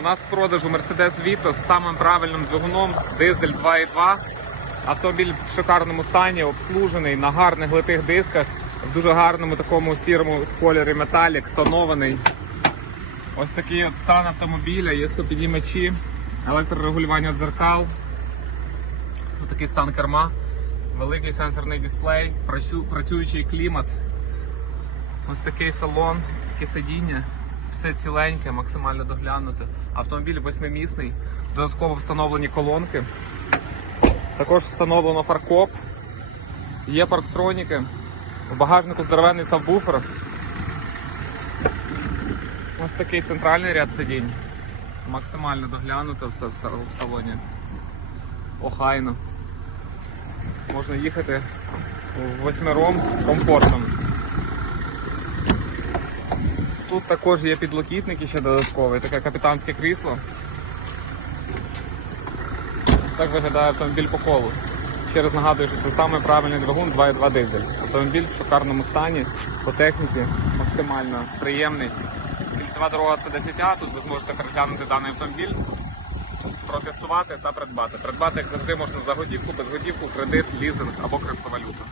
У нас в продажу Mercedes Vito з самим правильним двигуном, дизель 2.2. Автомобіль в шикарному стані, обслужений на гарних литих дисках, в дуже гарному такому сірому кольорі металік, тонований. Ось такий от стан автомобіля, є склопідіймачі, електрорегулювання дзеркал. Ось такий стан керма, великий сенсорний дисплей, працю- працюючий клімат. Ось такий салон, таке сидіння, все ціленьке, максимально доглянуте. Автомобіль восьмимісний, додатково встановлені колонки. Також встановлено фаркоп, є парктроніки, в багажнику здоровенний сабвуфер. Ось такий центральний ряд сидінь. Максимально доглянуто все в салоні. Охайно. Можна їхати восьмером з комфортом. Тут також є підлокітники ще додаткові, таке капітанське крісло. Так виглядає автомобіль по колу. Ще раз нагадую, що це саме правильний двигун 2.2 дизель. Автомобіль в шикарному стані, по техніці максимально приємний. Кільцева дорога С10А, тут ви зможете переглянути даний автомобіль, протестувати та придбати. Придбати, як завжди, можна за готівку, без готівку, кредит, лізинг або криптовалюту.